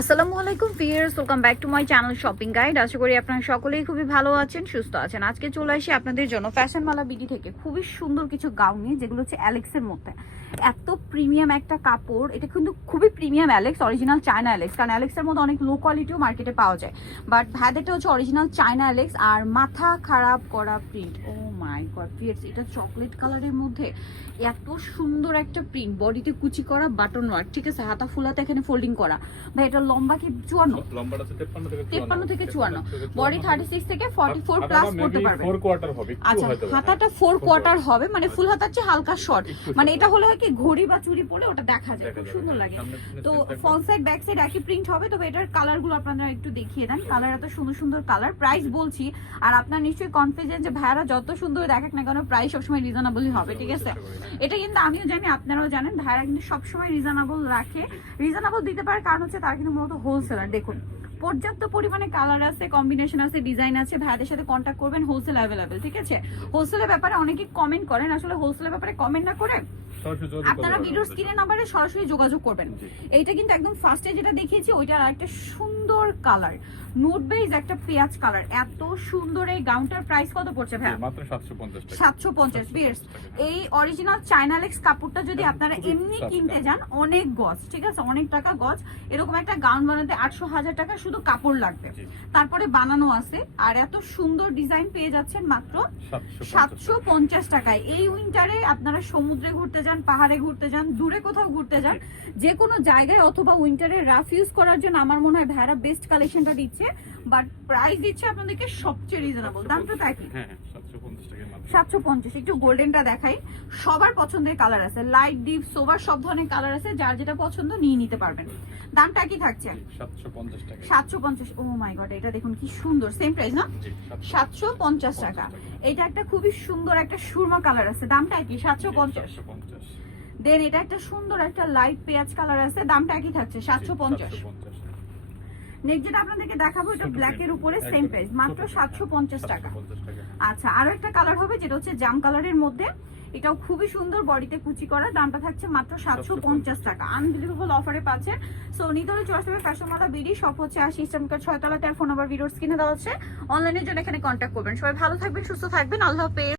আসসালামু আলাইকুম viewers, welcome back to my channel shopping guide. আশা করি আপনারা সকলেই খুবই ভালো আছেন, সুস্থ আছেন। আজকে চলে আসি আপনাদের জন্য ফ্যাশনওয়ালা বিডি থেকে খুবই সুন্দর কিছু গাউন নিয়ে, যেগুলো হচ্ছে অ্যালেক্সের মধ্যে। এত প্রিমিয়াম একটা কাপড়, এটা কিন্তু খুবই premium Alex, original China Alex. কারণ অ্যালেক্সের মধ্যে অনেক লো কোয়ালিটিও মার্কেটে পাওয়া যায়, বাট ভাইদেরটা হচ্ছে অরিজিনাল চায়না অ্যালেক্স। আর মাথা খারাপ করা প্রিন্ট, ও মাই গড ভিউয়ার্স, এটা চকলেট কালারের মধ্যে এত সুন্দর একটা প্রিন্ট, বডিতে কুচি করা বাটন ওয়ার্ক, ঠিক আছে, হাতা ফুলাতে এখানে ফোল্ডিং করা। ভাই এটা লম্বা কি 53 থেকে 54, বডি 36 থেকে 44 প্লাস করতে পারবে। আচ্ছা, হাতাটা 4 কোয়ার্টার হবে, মানে ফুল হাতার চেয়ে হালকা শর্ট। মানে এটা হলে হয় কি ঘড়ি বা চুড়ি পরে ওটা দেখা যায়, খুব সুন্দর লাগে। তো ফ্রন্ট সাইড ব্যাক সাইড একই প্রিন্ট হবে, তবে এটার কালার গুলো আপনারা একটু দেখিয়ে দেন। কালার এত সুন্দর সুন্দর কালার, প্রাইস বলছি। আর আপনার নিশ্চয়ই কনফিডেন্ট যে ভাইয়ারা যত সুন্দর দেখাক না কেন প্রাইস সবসময় রিজনেবলই হবে, ঠিক আছে। এটা কিন্তু আমিও জানি, আপনারাও জানেন, ভাইয়ারা কিন্তু সবসময় রিজনেবল রাখে। রিজনেবল দিতে পারে কারণ হচ্ছে তারা কিন্তু মূলত হোলসেলার। দেখুন পর্যাপ্ত পরিমাণে কালার আছে, কম্বিনেশন আছে, ডিজাইন আছে। ভাইয়াদের সাথে কন্ট্যাক্ট করবেন, হোলসেল অ্যাভেলেবেল, ঠিক আছে। হোলসেলের ব্যাপারে অনেকেই কমেন্ট করেন, আসলে হোলসেলের ব্যাপারে কমেন্ট না করে আপনারা ভিডিওর স্ক্রিনের নাম্বারে সরাসরি যোগাযোগ করবেন। এইটা কিন্তু একদম ফার্স্টে যেটা দেখিয়েছি ওইটার আরেকটা সুন্দর কালার, নোট বেজ একটা পেঁয়াজ কালার। এত সুন্দর এই গাউনটার প্রাইস কত পড়ছে ভাই? মাত্র 750 টাকা। 750 বিয়ার্স। এই অরিজিনাল চাইনালেক্স কাপড়টা যদি আপনারা এমনি কিনতে যান অনেক গজ, ঠিক আছে, অনেক টাকা গজ। এরকম একটা গাউন বানাতে 800-1000 টাকা শুধু কাপড় লাগবে, তারপরে বানানো আছে। আর এত সুন্দর ডিজাইন পেয়ে যাচ্ছেন মাত্র 750 টাকায়। এই উইন্টারে আপনারা সমুদ্রে ঘুরতে যান, পাহাড়ে ঘুরতে যান, দূরে কোথাও ঘুরতে যান, যে কোনো জায়গায়, অথবা উইন্টারে রাফ ইউজ করার জন্য আমার মনে হয় ভাইরা বেস্ট কালেকশনটা দিচ্ছে। বাট প্রাইস দিচ্ছে আপনাদেরকে সবচেয়ে রিজনেবল। দামটা তাই কি? 750। একটু গোল্ডেনটা দেখাই, সবার পছন্দের কালার আছে, লাইট ডিপ সোবার সব ধরনের কালার আছে, যার যেটা পছন্দ নিয়ে নিতে পারবেন। দামটা কি থাকছে? 750 টাকা। 750। ও মাই গড, এটা দেখুন কি সুন্দর, সেম প্রাইস না? 750 টাকা। এটা একটা খুবই সুন্দর একটা সুরমা কালার আছে, দামটা কি? 750। দেন এটা একটা সুন্দর একটা লাইট পেঁয়াজ কালার আছে, দামটা কি থাকছে? 750। নেক্সট যেটা আপনাদেরকে দেখাবো, এটা ব্ল্যাক এর উপরে সেম প্রাইস, মাত্র 750 টাকা। আচ্ছা, আরো একটা কালার হবে যেটা হচ্ছে জাম কালারের মধ্যে, এটাও খুবই সুন্দর, বডিতে কুচি করা, দামটা থাকছে মাত্র 750 টাকা। আনবিলিভেবল অফারে পাচ্ছেন। সো নিতলে চলে আসবে ফ্যাশনওয়ালা বিডি, সব হচ্ছে 80 ইস্টার্ন কার্ড 6 তলাতে। আর ফোন নাম্বার ভিডিওর স্ক্রিনে দেওয়া হচ্ছে, অনলাইনের জন্য এখানে কন্ট্যাক্ট করবেন। সবাই ভালো থাকবেন, সুস্থ থাকবেন, আল্লাহ হাফেজ।